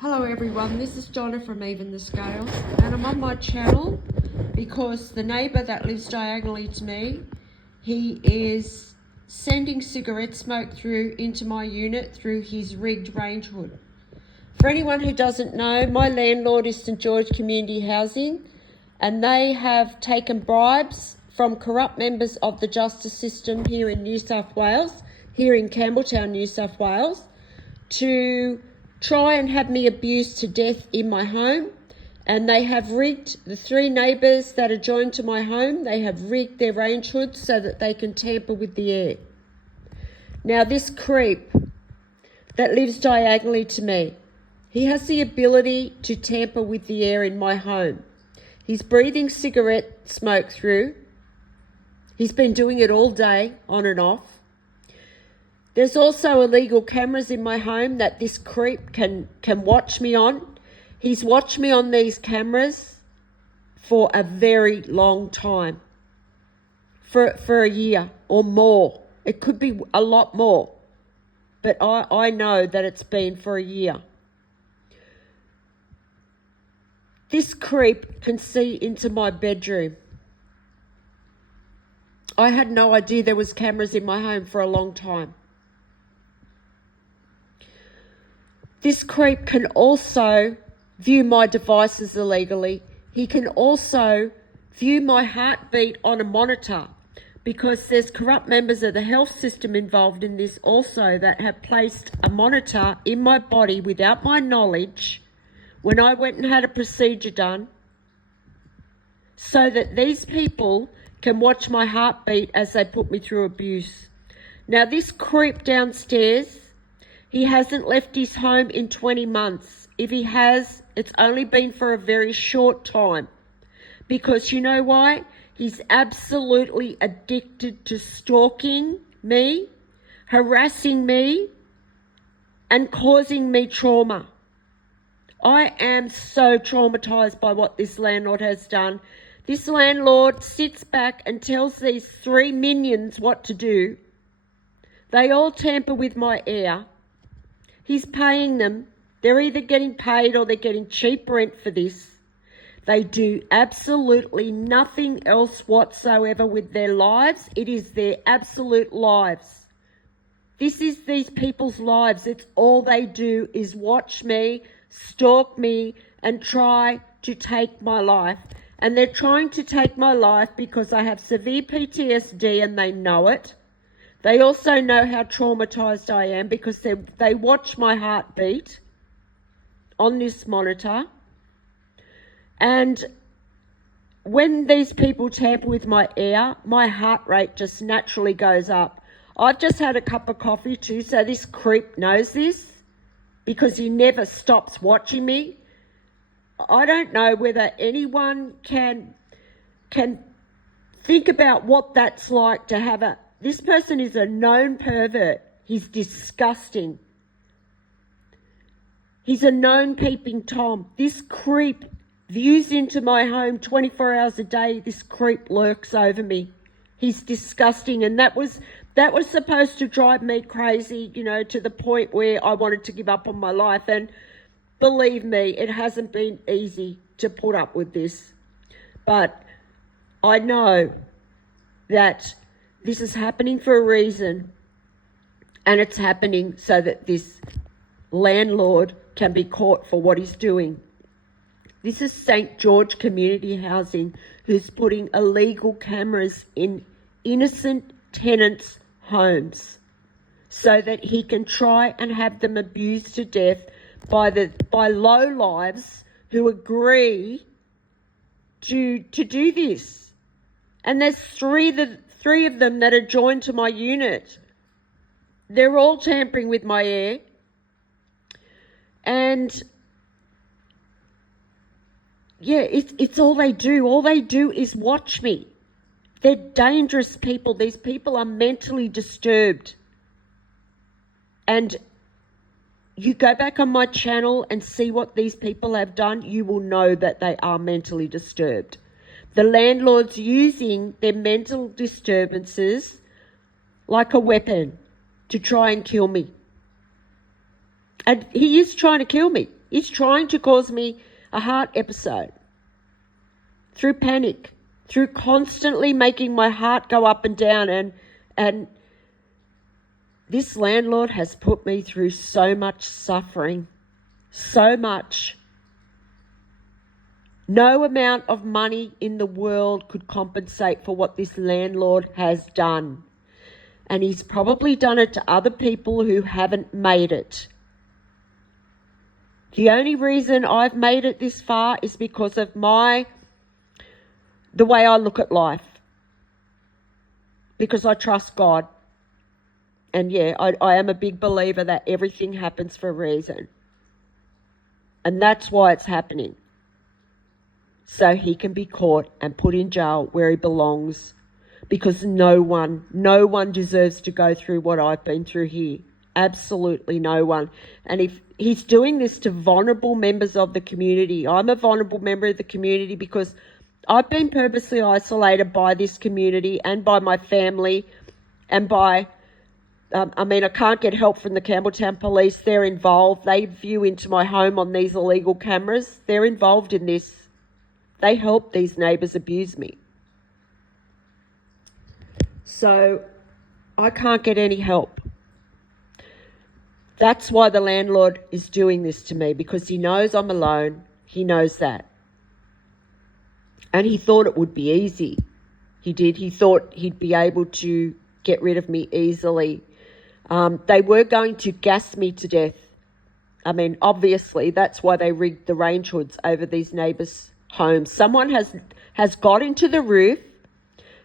Hello everyone, this is Donna from Even the Scales, and I'm on my channel because the neighbour that lives diagonally to me, he is sending cigarette smoke through into my unit through his rigged range hood. For anyone who doesn't know, my landlord is StGeorge Community Housing, and they have taken bribes from corrupt members of the justice system here in New South Wales, here in Campbelltown, New South Wales, to try and have me abused to death in my home. And they have rigged the 3 neighbours that are joined to my home, they have rigged their range hoods so that they can tamper with the air. Now this creep that lives diagonally to me, he has the ability to tamper with the air in my home. He's breathing cigarette smoke through. He's been doing it all day, on and off. There's also illegal cameras in my home that this creep can watch me on. He's watched me on these cameras for a very long time, for a year or more. It could be a lot more, but I know that it's been for a year. This creep can see into my bedroom. I had no idea there was cameras in my home for a long time. This creep can also view my devices illegally. He can also view my heartbeat on a monitor, because there's corrupt members of the health system involved in this also that have placed a monitor in my body without my knowledge when I went and had a procedure done, so that these people can watch my heartbeat as they put me through abuse. Now this creep downstairs, he hasn't left his home in 20 months. If he has, it's only been for a very short time. Because you know why? He's absolutely addicted to stalking me, harassing me, and causing me trauma. I am so traumatised by what this landlord has done. This landlord sits back and tells these 3 minions what to do. They all tamper with my air. He's paying them. They're either getting paid or they're getting cheap rent for this. They do absolutely nothing else whatsoever with their lives. It is their absolute lives. This is these people's lives. It's all they do is watch me, stalk me, and try to take my life. And they're trying to take my life because I have severe PTSD and they know it. They also know how traumatised I am because they watch my heartbeat on this monitor. And when these people tamper with my air, my heart rate just naturally goes up. I've just had a cup of coffee too, so this creep knows this because he never stops watching me. I don't know whether anyone can think about what that's like to have a... This person is a known pervert. He's disgusting. He's a known peeping Tom. This creep views into my home 24 hours a day. This creep lurks over me. He's disgusting, and that was supposed to drive me crazy, you know, to the point where I wanted to give up on my life. And believe me, it hasn't been easy to put up with this. But I know that this is happening for a reason, and it's happening so that this landlord can be caught for what he's doing. This is StGeorge Community Housing, who's putting illegal cameras in innocent tenants' homes so that he can try and have them abused to death by lowlives who agree to do this. And there's three of them that are joined to my unit. They're all tampering with my air. And yeah, it's all they do. All they do is watch me. They're dangerous people. These people are mentally disturbed. And you go back on my channel and see what these people have done, you will know that they are mentally disturbed. The landlord's using their mental disturbances like a weapon to try and kill me. And he is trying to kill me. He's trying to cause me a heart episode through panic, through constantly making my heart go up and down. And this landlord has put me through so much suffering, so much. No amount of money in the world could compensate for what this landlord has done. And he's probably done it to other people who haven't made it. The only reason I've made it this far is because of the way I look at life. Because I trust God. And yeah, I am a big believer that everything happens for a reason. And that's why it's happening. So he can be caught and put in jail where he belongs. Because no one deserves to go through what I've been through here. Absolutely no one. And if he's doing this to vulnerable members of the community, I'm a vulnerable member of the community because I've been purposely isolated by this community and by my family and by, I can't get help from the Campbelltown police. They're involved. They view into my home on these illegal cameras. They're involved in this. They help these neighbours abuse me. So I can't get any help. That's why the landlord is doing this to me, because he knows I'm alone. He knows that. And he thought it would be easy. He did. He thought he'd be able to get rid of me easily. They were going to gas me to death. I mean, obviously, that's why they rigged the range hoods over these neighbours' homes. Someone has got into the roof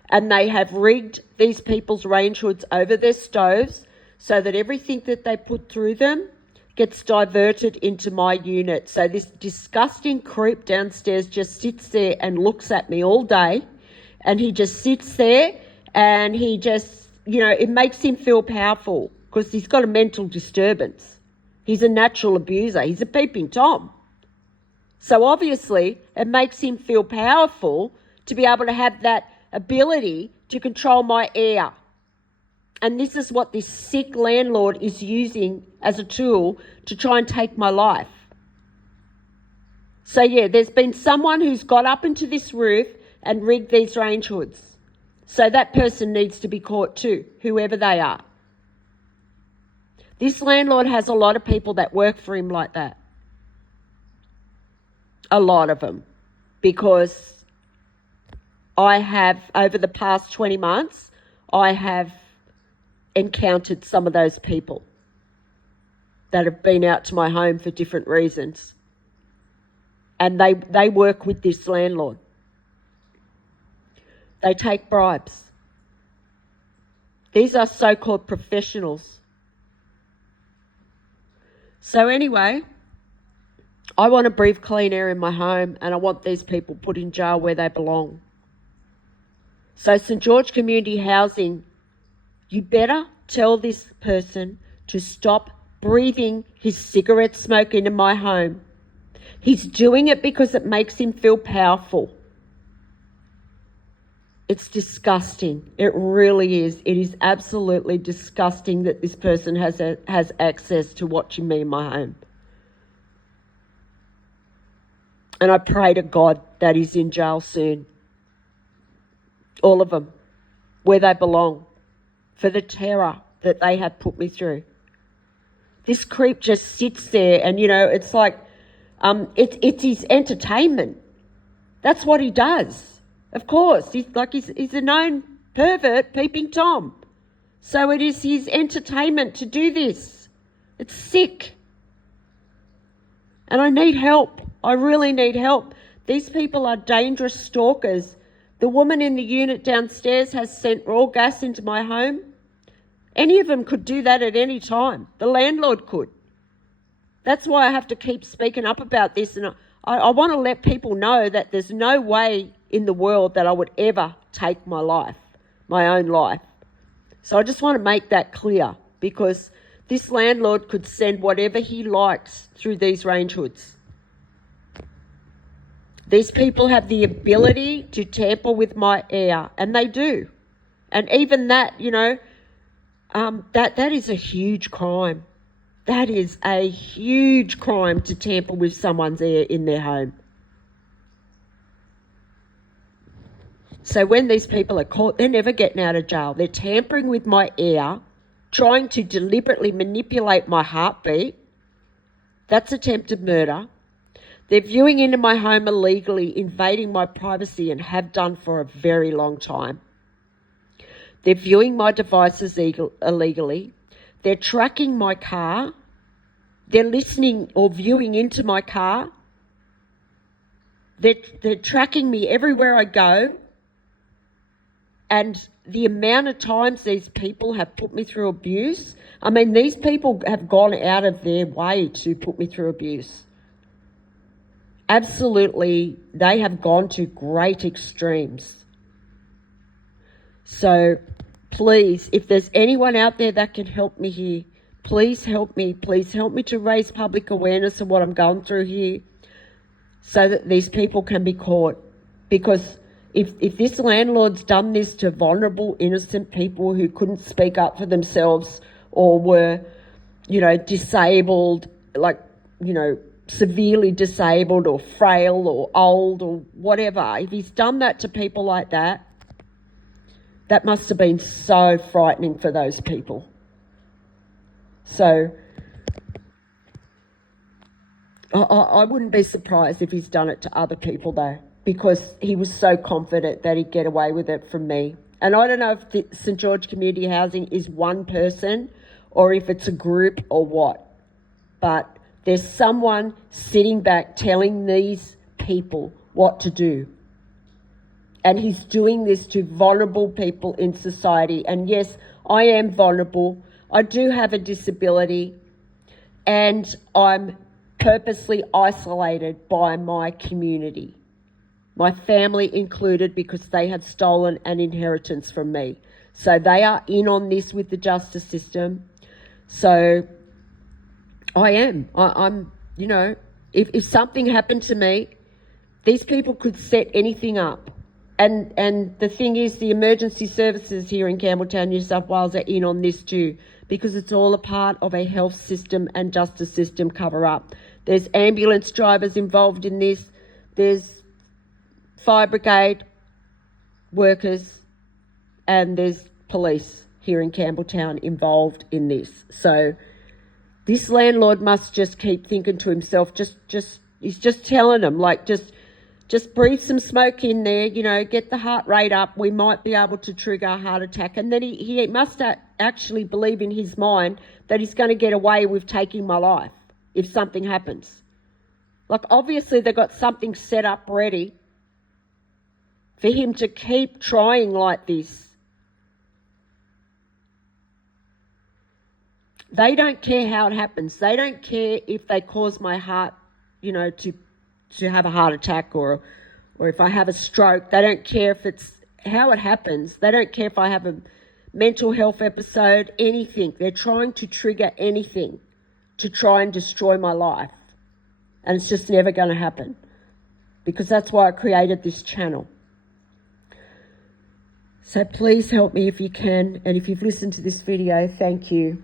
and they have rigged these people's range hoods over their stoves so that everything that they put through them gets diverted into my unit. So this disgusting creep downstairs just sits there and looks at me all day, and he just sits there and he just, it makes him feel powerful because he's got a mental disturbance. He's a natural abuser. He's a peeping Tom. So obviously it makes him feel powerful to be able to have that ability to control my air. And this is what this sick landlord is using as a tool to try and take my life. So yeah, there's been someone who's got up into this roof and rigged these range hoods. So that person needs to be caught too, whoever they are. This landlord has a lot of people that work for him like that. A lot of them. Because I have, over the past 20 months, I have encountered some of those people that have been out to my home for different reasons. And they work with this landlord. They take bribes. These are so-called professionals. So anyway, I want to breathe clean air in my home, and I want these people put in jail where they belong. So StGeorge Community Housing, you better tell this person to stop breathing his cigarette smoke into my home. He's doing it because it makes him feel powerful. It's disgusting. It really is. It is absolutely disgusting that this person has access to watching me in my home. And I pray to God that he's in jail soon. All of them, where they belong, for the terror that they have put me through. This creep just sits there and, it's like, it's his entertainment. That's what he does. Of course, he's a known pervert, peeping Tom. So it is his entertainment to do this. It's sick. And I need help. I really need help. These people are dangerous stalkers. The woman in the unit downstairs has sent raw gas into my home. Any of them could do that at any time. The landlord could. That's why I have to keep speaking up about this. And I want to let people know that there's no way in the world that I would ever take my life, my own life. So I just want to make that clear, because this landlord could send whatever he likes through these range hoods. These people have the ability to tamper with my air, and they do. And even that, that is a huge crime. That is a huge crime to tamper with someone's air in their home. So when these people are caught, they're never getting out of jail. They're tampering with my air, trying to deliberately manipulate my heartbeat. That's attempted murder. They're viewing into my home illegally, invading my privacy, and have done for a very long time. They're viewing my devices illegally. They're tracking my car. They're listening or viewing into my car. They're tracking me everywhere I go. And the amount of times these people have put me through abuse, I mean, these people have gone out of their way to put me through abuse. Absolutely, they have gone to great extremes. So please, if there's anyone out there that can help me here, please help me. Please help me to raise public awareness of what I'm going through here so that these people can be caught. Because if this landlord's done this to vulnerable, innocent people who couldn't speak up for themselves or were, disabled, severely disabled or frail or old or whatever, if he's done that to people like that, that must have been so frightening for those people. So I wouldn't be surprised if he's done it to other people though, because he was so confident that he'd get away with it from me. And I don't know if the St. George Community Housing is one person or if it's a group or what, but there's someone sitting back telling these people what to do. And he's doing this to vulnerable people in society. And yes, I am vulnerable. I do have a disability and I'm purposely isolated by my community, my family included, because they have stolen an inheritance from me. So they are in on this with the justice system. So I'm, if something happened to me, these people could set anything up. And the thing is, the emergency services here in Campbelltown, New South Wales, are in on this too, because it's all a part of a health system and justice system cover-up. There's ambulance drivers involved in this. There's fire brigade workers, and there's police here in Campbelltown involved in this. So this landlord must just keep thinking to himself, he's just telling them, just breathe some smoke in there, get the heart rate up. We might be able to trigger a heart attack. And then he must actually believe in his mind that he's going to get away with taking my life if something happens. Obviously they've got something set up ready for him to keep trying like this. They don't care how it happens. They don't care if they cause my heart, to have a heart attack or if I have a stroke. They don't care if it's how it happens. They don't care if I have a mental health episode, anything. They're trying to trigger anything to try and destroy my life. And it's just never going to happen, because that's why I created this channel. So please help me if you can. And if you've listened to this video, thank you.